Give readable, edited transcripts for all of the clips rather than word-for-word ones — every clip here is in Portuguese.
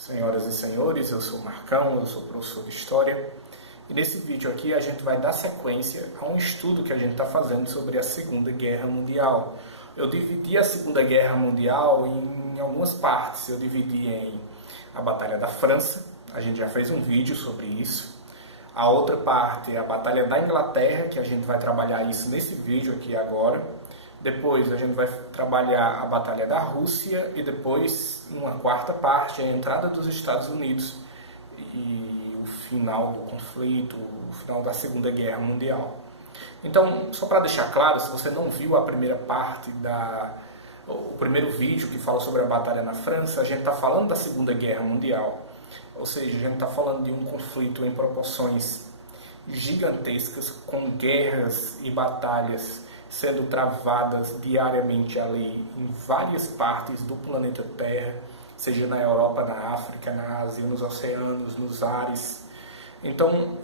Senhoras e senhores, eu sou o Marcão, eu sou professor de História e nesse vídeo aqui a gente vai dar sequência a um estudo que a gente está fazendo sobre a Segunda Guerra Mundial. Eu dividi a Segunda Guerra Mundial em algumas partes. Eu dividi em a Batalha da França, a gente já fez um vídeo sobre isso. A outra parte é a Batalha da Inglaterra, que a gente vai trabalhar isso nesse vídeo aqui agora. Depois a gente vai trabalhar a Batalha da Rússia e depois, numa quarta parte, a entrada dos Estados Unidos e o final do conflito, o final da Segunda Guerra Mundial. Então, só para deixar claro, se você não viu a primeira parte o primeiro vídeo que fala sobre a Batalha na França, a gente está falando da Segunda Guerra Mundial. Ou seja, a gente está falando de um conflito em proporções gigantescas, com guerras e batalhas sendo travadas diariamente ali em várias partes do planeta Terra, seja na Europa, na África, na Ásia, nos oceanos, nos ares. Então,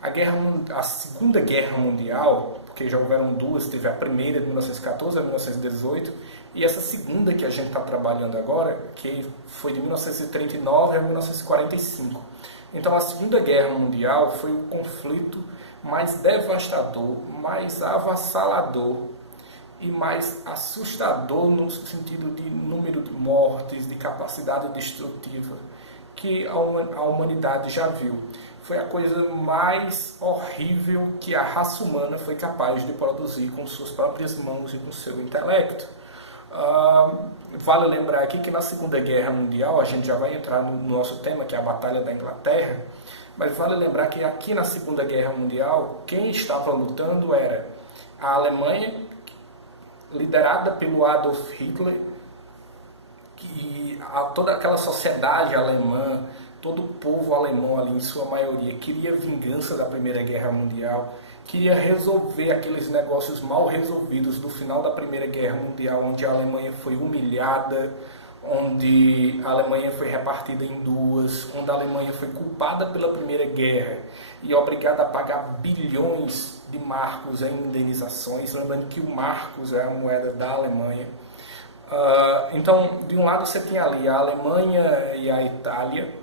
a Segunda Guerra Mundial, porque já houveram duas, teve a primeira de 1914 a 1918, e essa segunda que a gente está trabalhando agora, que foi de 1939 a 1945. Então, a Segunda Guerra Mundial foi o conflito mais devastador, mais avassalador e mais assustador no sentido de número de mortes, de capacidade destrutiva que a humanidade já viu. Foi a coisa mais horrível que a raça humana foi capaz de produzir com suas próprias mãos e com seu intelecto. Vale lembrar aqui que na Segunda Guerra Mundial, a gente já vai entrar no nosso tema, que é a Batalha da Inglaterra, mas vale lembrar que aqui na Segunda Guerra Mundial, quem estava lutando era a Alemanha, liderada pelo Adolf Hitler, que toda aquela sociedade alemã, todo o povo alemão ali, em sua maioria, queria vingança da Primeira Guerra Mundial, queria resolver aqueles negócios mal resolvidos do final da Primeira Guerra Mundial, onde a Alemanha foi humilhada, onde a Alemanha foi repartida em duas, onde a Alemanha foi culpada pela Primeira Guerra e obrigada a pagar bilhões de marcos em indenizações, lembrando que o marcos é a moeda da Alemanha. Então, de um lado você tem ali a Alemanha e a Itália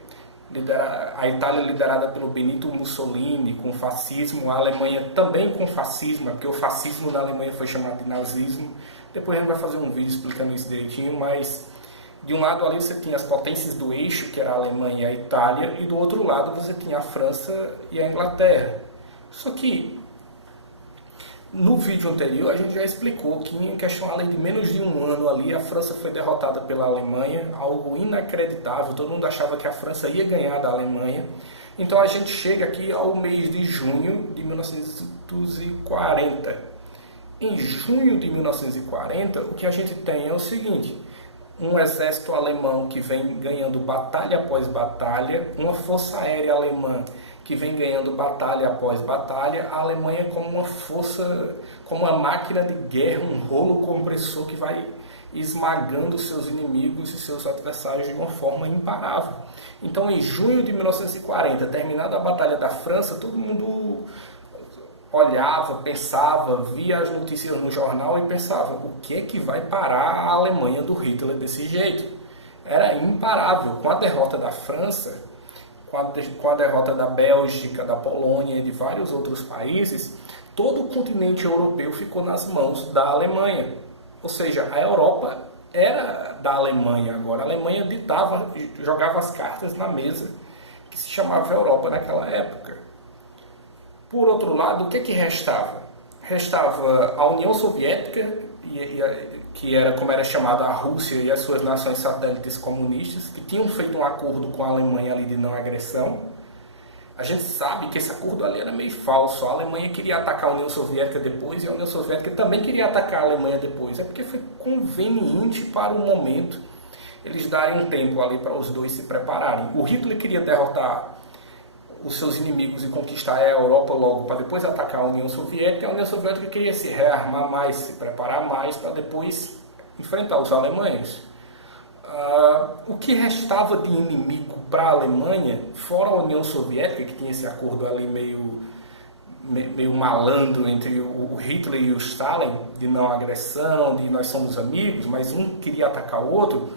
liderada pelo Benito Mussolini, com fascismo, a Alemanha também com fascismo, porque o fascismo na Alemanha foi chamado de nazismo. Depois a gente vai fazer um vídeo explicando isso direitinho, mas de um lado ali você tinha as potências do eixo, que era a Alemanha e a Itália, e do outro lado você tinha a França e a Inglaterra. Só que no vídeo anterior a gente já explicou que em questão além de menos de um ano ali, a França foi derrotada pela Alemanha, algo inacreditável, todo mundo achava que a França ia ganhar da Alemanha. Então a gente chega aqui ao mês de junho de 1940. Em junho de 1940, o que a gente tem é o seguinte: um exército alemão que vem ganhando batalha após batalha, uma força aérea alemã que vem ganhando batalha após batalha, a Alemanha como uma força, como uma máquina de guerra, um rolo compressor que vai esmagando seus inimigos e seus adversários de uma forma imparável. Então, em junho de 1940, terminada a Batalha da França, todo mundo olhava, pensava, via as notícias no jornal e pensava: o que é que vai parar a Alemanha do Hitler desse jeito? Era imparável. Com a derrota da França, com a derrota da Bélgica, da Polônia e de vários outros países, todo o continente europeu ficou nas mãos da Alemanha. Ou seja, a Europa era da Alemanha agora. A Alemanha ditava, jogava as cartas na mesa, que se chamava Europa naquela época. Por outro lado, o que restava? Restava a União Soviética, que era como era chamada a Rússia e as suas nações satélites comunistas, que tinham feito um acordo com a Alemanha ali de não agressão. A gente sabe que esse acordo ali era meio falso. A Alemanha queria atacar a União Soviética depois e a União Soviética também queria atacar a Alemanha depois. É porque foi conveniente para o momento eles darem um tempo ali para os dois se prepararem. O Hitler queria derrotar os seus inimigos e conquistar a Europa logo para depois atacar a União Soviética. A União Soviética queria se rearmar mais, se preparar mais para depois enfrentar os alemães. O que restava de inimigo para a Alemanha, fora a União Soviética, que tinha esse acordo ali meio malandro entre o Hitler e o Stalin, de não agressão, de nós somos amigos, mas um queria atacar o outro,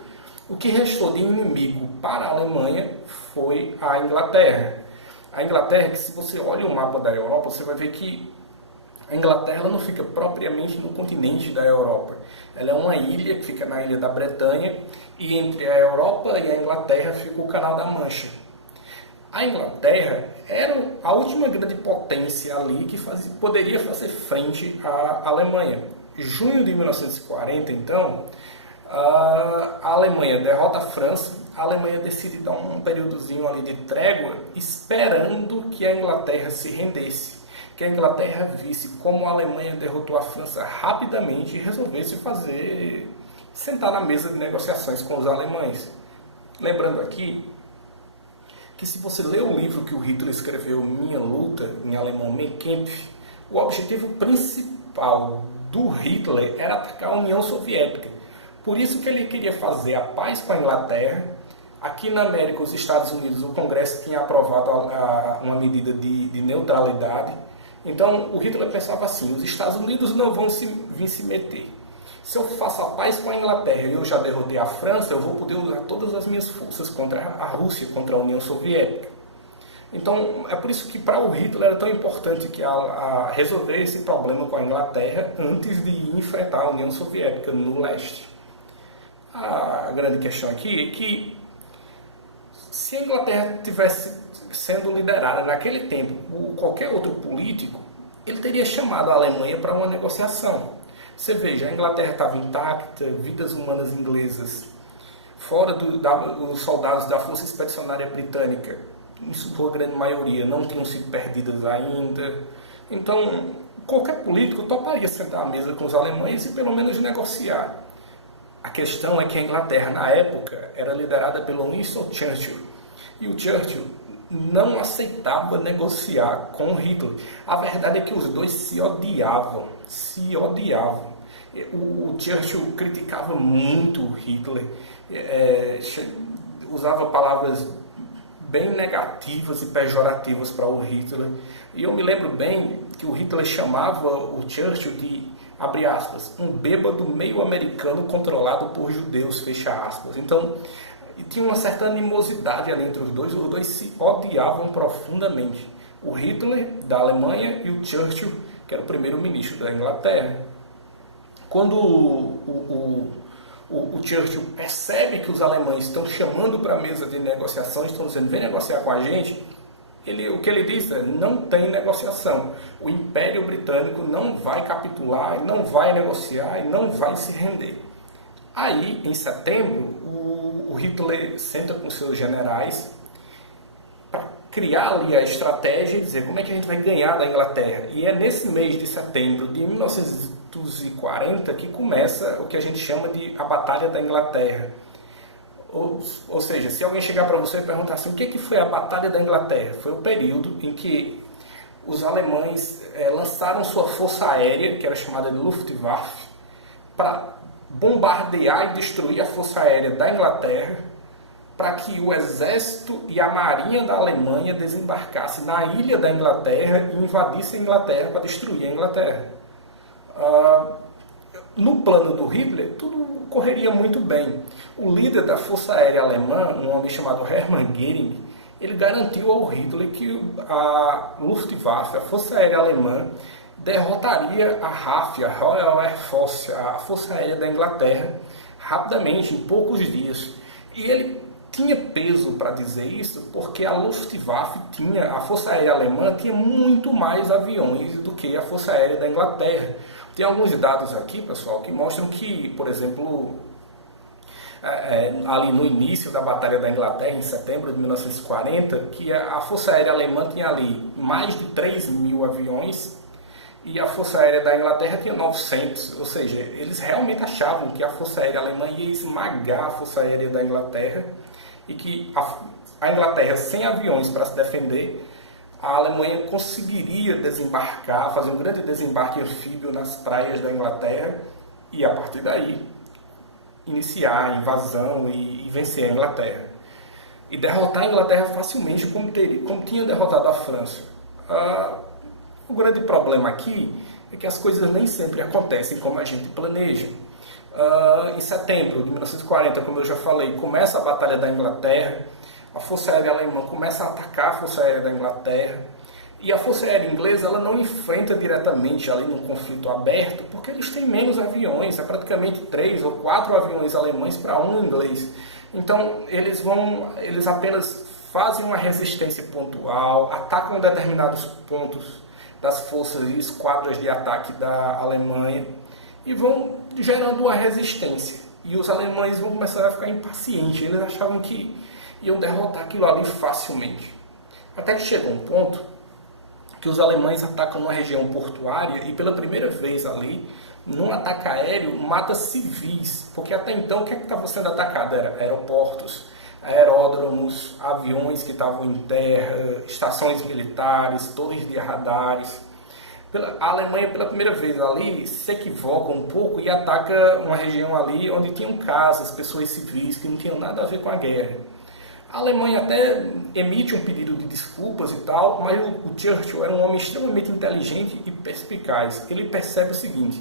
O que restou de inimigo para a Alemanha foi a Inglaterra. A Inglaterra, que se você olha o mapa da Europa, você vai ver que a Inglaterra ela não fica propriamente no continente da Europa. Ela é uma ilha que fica na ilha da Bretanha e entre a Europa e a Inglaterra fica o Canal da Mancha. A Inglaterra era a última grande potência ali que poderia fazer frente à Alemanha. Em junho de 1940, então, a Alemanha derrota a França, a Alemanha decide dar um períodozinho ali de trégua, esperando que a Inglaterra se rendesse, que a Inglaterra visse como a Alemanha derrotou a França rapidamente e resolvesse sentar na mesa de negociações com os alemães. Lembrando aqui que se você ler o livro que o Hitler escreveu, Minha Luta, em alemão Mein Kampf, o objetivo principal do Hitler era atacar a União Soviética. Por isso que ele queria fazer a paz com a Inglaterra. Aqui na América, os Estados Unidos, o Congresso tinha aprovado uma medida de neutralidade. Então, o Hitler pensava assim, os Estados Unidos não vão vir se meter. Se eu faço a paz com a Inglaterra e eu já derrotei a França, eu vou poder usar todas as minhas forças contra a Rússia, contra a União Soviética. Então, é por isso que para o Hitler era tão importante que resolver esse problema com a Inglaterra antes de enfrentar a União Soviética no leste. A grande questão aqui é que se a Inglaterra tivesse sendo liderada naquele tempo por qualquer outro político, ele teria chamado a Alemanha para uma negociação. Você veja, a Inglaterra estava intacta, vidas humanas inglesas, fora dos soldados da Força Expedicionária Britânica, em sua grande maioria, não tinham sido perdidas ainda. Então, qualquer político toparia sentar à mesa com os alemães e pelo menos negociar. A questão é que a Inglaterra, na época, era liderada pelo Winston Churchill. E o Churchill não aceitava negociar com Hitler. A verdade é que os dois se odiavam. O Churchill criticava muito Hitler, usava palavras bem negativas e pejorativas para o Hitler. E eu me lembro bem que o Hitler chamava o Churchill de, abre aspas, um bêbado meio americano controlado por judeus, fecha aspas. Então, tinha uma certa animosidade ali entre os dois se odiavam profundamente. O Hitler, da Alemanha, e o Churchill, que era o primeiro-ministro da Inglaterra. Quando o Churchill percebe que os alemães estão chamando para a mesa de negociação, estão dizendo, vem negociar com a gente, o que ele diz é, não tem negociação. O Império Britânico não vai capitular, não vai negociar e não vai se render. Aí, em setembro, o Hitler senta com seus generais para criar ali a estratégia e dizer como é que a gente vai ganhar da Inglaterra. E é nesse mês de setembro de 1940 que começa o que a gente chama de a Batalha da Inglaterra. Ou seja, se alguém chegar para você e perguntar assim, o que foi a Batalha da Inglaterra? Foi o período em que os alemães lançaram sua força aérea, que era chamada de Luftwaffe, para bombardear e destruir a força aérea da Inglaterra, para que o exército e a marinha da Alemanha desembarcassem na ilha da Inglaterra e invadissem a Inglaterra para destruir a Inglaterra. No plano do Hitler, tudo correria muito bem. O líder da Força Aérea Alemã, um homem chamado Hermann Göring, ele garantiu ao Hitler que a Luftwaffe, a Força Aérea Alemã, derrotaria a RAF, a Royal Air Force, a Força Aérea da Inglaterra, rapidamente, em poucos dias. E ele tinha peso para dizer isso, porque a Luftwaffe a Força Aérea Alemã tinha muito mais aviões do que a Força Aérea da Inglaterra. Tem alguns dados aqui, pessoal, que mostram que, por exemplo, ali no início da Batalha da Inglaterra, em setembro de 1940, que a Força Aérea Alemã tinha ali mais de 3.000 aviões e a Força Aérea da Inglaterra tinha 900. Ou seja, eles realmente achavam que a Força Aérea Alemã ia esmagar a Força Aérea da Inglaterra e que a Inglaterra, sem aviões para se defender, a Alemanha conseguiria desembarcar, fazer um grande desembarque anfíbio nas praias da Inglaterra e, a partir daí, iniciar a invasão e vencer a Inglaterra. E derrotar a Inglaterra facilmente, como tinha derrotado a França. O grande problema aqui é que as coisas nem sempre acontecem como a gente planeja. Em setembro de 1940, como eu já falei, começa a Batalha da Inglaterra, a Força Aérea Alemã começa a atacar a Força Aérea da Inglaterra, e a Força Aérea Inglesa ela não enfrenta diretamente ali num conflito aberto, porque eles têm menos aviões, é praticamente 3 ou 4 aviões alemães para um inglês. Então eles apenas fazem uma resistência pontual, atacam determinados pontos das forças e esquadras de ataque da Alemanha, e vão gerando uma resistência. E os alemães vão começar a ficar impacientes. Eles achavam que iam derrotar aquilo ali facilmente. Até que chega um ponto que os alemães atacam uma região portuária e pela primeira vez ali, num ataque aéreo, mata civis. Porque até então o que estava sendo atacado? Era aeroportos, aeródromos, aviões que estavam em terra, estações militares, torres de radares. A Alemanha, pela primeira vez ali, se equivoca um pouco e ataca uma região ali onde tinham casas, pessoas civis que não tinham nada a ver com a guerra. A Alemanha até emite um pedido de desculpas e tal, mas o Churchill era um homem extremamente inteligente e perspicaz. Ele percebe o seguinte,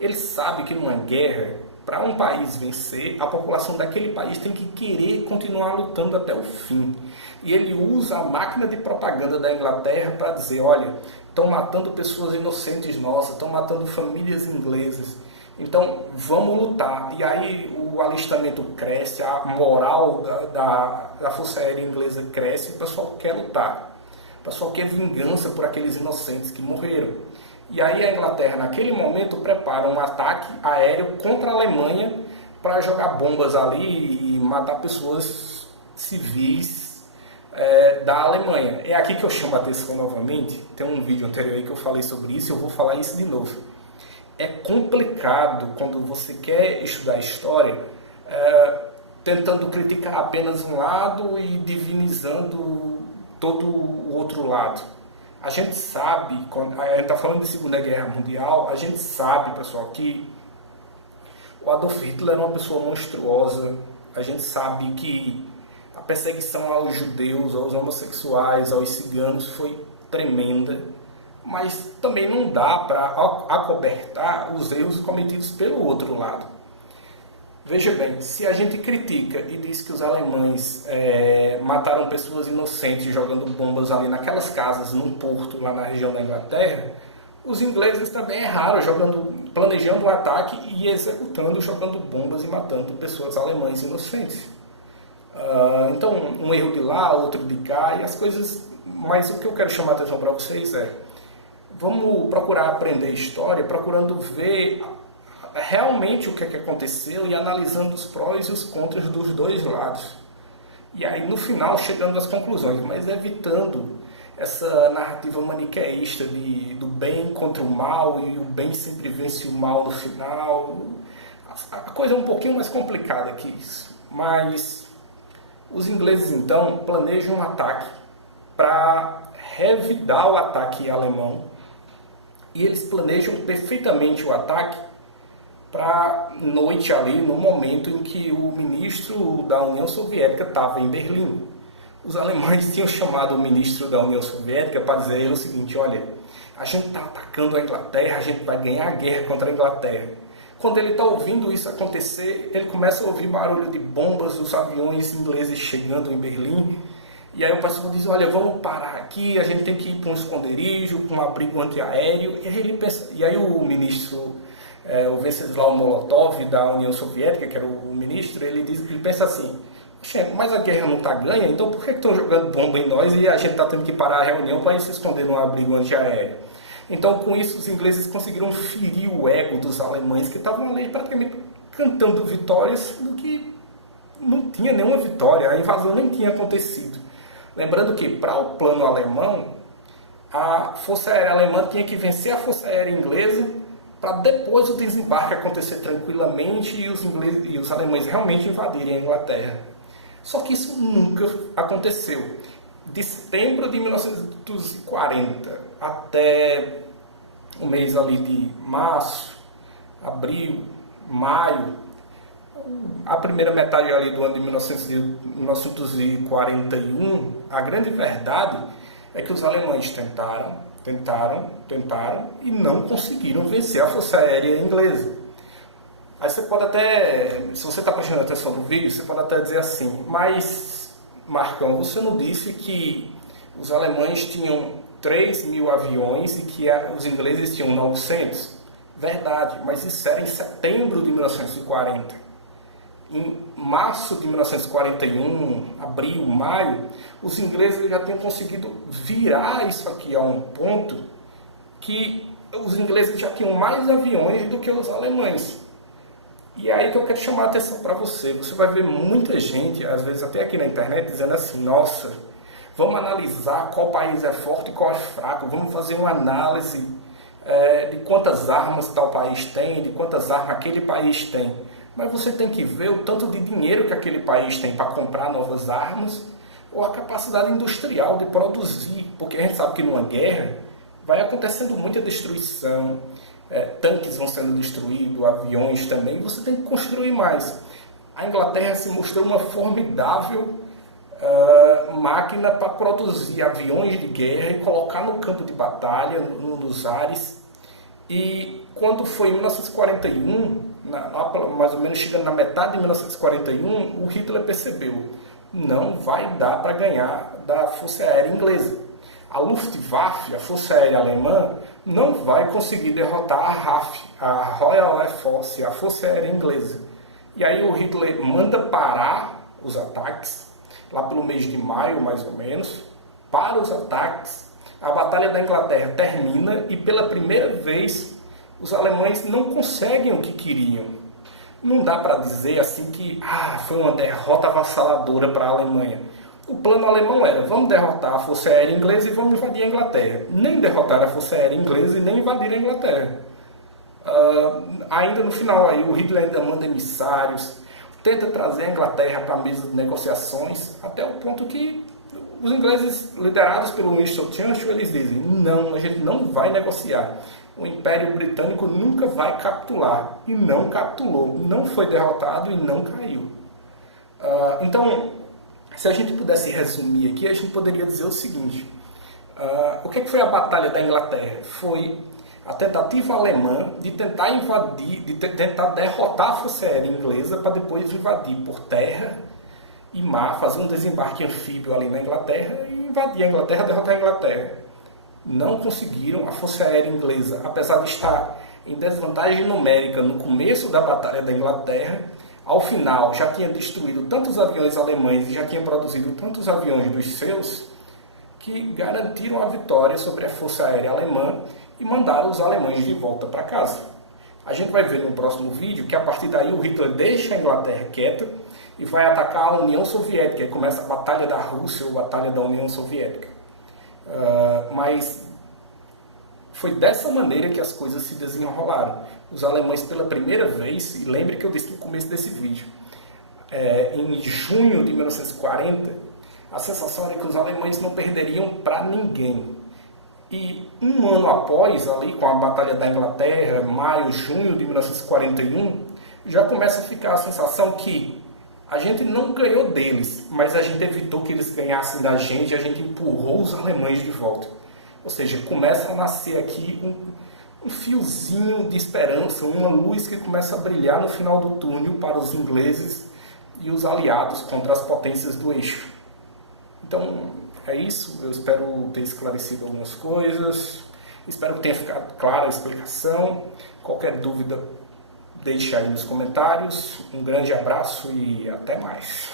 ele sabe que numa guerra, para um país vencer, a população daquele país tem que querer continuar lutando até o fim. E ele usa a máquina de propaganda da Inglaterra para dizer, olha, estão matando pessoas inocentes nossas, estão matando famílias inglesas. Então, vamos lutar. E aí o alistamento cresce, a moral da Força Aérea Inglesa cresce, o pessoal quer lutar. O pessoal quer vingança por aqueles inocentes que morreram. E aí a Inglaterra, naquele momento, prepara um ataque aéreo contra a Alemanha para jogar bombas ali e matar pessoas civis da Alemanha. É aqui que eu chamo a atenção novamente. Tem um vídeo anterior aí que eu falei sobre isso e eu vou falar isso de novo. É complicado quando você quer estudar história tentando criticar apenas um lado e divinizando todo o outro lado. A gente sabe, quando a gente está falando de Segunda Guerra Mundial, a gente sabe, pessoal, que o Adolf Hitler era uma pessoa monstruosa. A gente sabe que a perseguição aos judeus, aos homossexuais, aos ciganos foi tremenda. Mas também não dá para acobertar os erros cometidos pelo outro lado. Veja bem, se a gente critica e diz que os alemães mataram pessoas inocentes jogando bombas ali naquelas casas, num porto lá na região da Inglaterra, os ingleses também erraram, planejando o ataque e executando, jogando bombas e matando pessoas alemãs inocentes. Então, um erro de lá, outro de cá, e as coisas... Mas o que eu quero chamar a atenção para vocês vamos procurar aprender história, procurando ver realmente o que aconteceu e analisando os prós e os contras dos dois lados. E aí, no final, chegando às conclusões, mas evitando essa narrativa maniqueísta do bem contra o mal e o bem sempre vence o mal no final. A coisa é um pouquinho mais complicada que isso. Mas os ingleses, então, planejam um ataque para revidar o ataque alemão. E eles planejam perfeitamente o ataque para noite ali, no momento em que o ministro da União Soviética estava em Berlim. Os alemães tinham chamado o ministro da União Soviética para dizer a ele o seguinte, olha, a gente está atacando a Inglaterra, a gente vai ganhar a guerra contra a Inglaterra. Quando ele está ouvindo isso acontecer, ele começa a ouvir barulho de bombas, os aviões ingleses chegando em Berlim. E aí o pessoal diz, olha, vamos parar aqui, a gente tem que ir para um esconderijo, para um abrigo antiaéreo. E aí ele pensa, e aí o ministro, o Venceslau Molotov da União Soviética, que era o ministro, ele pensa assim, mas a guerra não está ganha, então por que estão jogando bomba em nós e a gente está tendo que parar a reunião para ir se esconder num abrigo antiaéreo? Então com isso os ingleses conseguiram ferir o ego dos alemães, que estavam ali praticamente cantando vitórias do que não tinha nenhuma vitória, a invasão nem tinha acontecido. Lembrando que, para o plano alemão, a Força Aérea Alemã tinha que vencer a Força Aérea Inglesa para depois o desembarque acontecer tranquilamente e os alemães realmente invadirem a Inglaterra. Só que isso nunca aconteceu. De setembro de 1940 até o mês ali de março, abril, maio, a primeira metade ali do ano de 1941, a grande verdade é que os alemães tentaram e não conseguiram vencer a Força Aérea Inglesa. Aí você pode até, se você está prestando atenção no vídeo, você pode até dizer assim, mas Marcão, você não disse que os alemães tinham 3.000 aviões e que os ingleses tinham 900? Verdade, mas isso era em setembro de 1940. Em março de 1941, abril, maio, os ingleses já tinham conseguido virar isso aqui a um ponto que os ingleses já tinham mais aviões do que os alemães. E é aí que eu quero chamar a atenção para você. Você vai ver muita gente, às vezes até aqui na internet, dizendo assim, nossa, vamos analisar qual país é forte e qual é fraco, vamos fazer uma análise de quantas armas tal país tem, de quantas armas aquele país tem. Mas você tem que ver o tanto de dinheiro que aquele país tem para comprar novas armas ou a capacidade industrial de produzir. Porque a gente sabe que numa guerra vai acontecendo muita destruição, tanques vão sendo destruídos, aviões também, você tem que construir mais. A Inglaterra se mostrou uma formidável máquina para produzir aviões de guerra e colocar no campo de batalha, nos ares. E quando foi em 1941, mais ou menos chegando na metade de 1941, o Hitler percebeu, não vai dar para ganhar da Força Aérea Inglesa. A Luftwaffe, a Força Aérea Alemã, não vai conseguir derrotar a RAF, a Royal Air Force, a Força Aérea Inglesa. E aí o Hitler manda parar os ataques, lá pelo mês de maio, mais ou menos, para os ataques. A Batalha da Inglaterra termina e pela primeira vez os alemães não conseguem o que queriam. Não dá para dizer assim que foi uma derrota avassaladora para a Alemanha. O plano alemão era, vamos derrotar a Força Aérea Inglesa e vamos invadir a Inglaterra. Nem derrotar a Força Aérea Inglesa e nem invadir a Inglaterra. Ainda no final, aí, o Hitler ainda manda emissários, tenta trazer a Inglaterra para a mesa de negociações, até o ponto que os ingleses, liderados pelo Winston Churchill, eles dizem, não, a gente não vai negociar. O Império Britânico nunca vai capitular. E não capitulou, não foi derrotado e não caiu. Então, se a gente pudesse resumir aqui, a gente poderia dizer o seguinte. O que foi a Batalha da Inglaterra? Foi a tentativa alemã de tentar invadir, de tentar derrotar a Força Aérea Inglesa para depois invadir por terra e mar, fazer um desembarque anfíbio ali na Inglaterra e invadir a Inglaterra, derrotar a Inglaterra. Não conseguiram. A Força Aérea Inglesa, apesar de estar em desvantagem numérica no começo da Batalha da Inglaterra, ao final já tinha destruído tantos aviões alemães e já tinha produzido tantos aviões dos seus, que garantiram a vitória sobre a Força Aérea Alemã e mandaram os alemães de volta para casa. A gente vai ver no próximo vídeo que a partir daí o Hitler deixa a Inglaterra quieta e vai atacar a União Soviética, e começa a Batalha da Rússia ou a Batalha da União Soviética. Mas foi dessa maneira que as coisas se desenrolaram. Os alemães pela primeira vez, e lembre que eu disse no começo desse vídeo, em junho de 1940, a sensação era que os alemães não perderiam para ninguém. E um ano após, ali com a Batalha da Inglaterra, maio, junho de 1941, já começa a ficar a sensação que a gente não ganhou deles, mas a gente evitou que eles ganhassem da gente e a gente empurrou os alemães de volta. Ou seja, começa a nascer aqui um fiozinho de esperança, uma luz que começa a brilhar no final do túnel para os ingleses e os aliados contra as potências do eixo. Então, é isso. Eu espero ter esclarecido algumas coisas. Espero que tenha ficado clara a explicação. Qualquer dúvida, deixe aí nos comentários. Um grande abraço e até mais.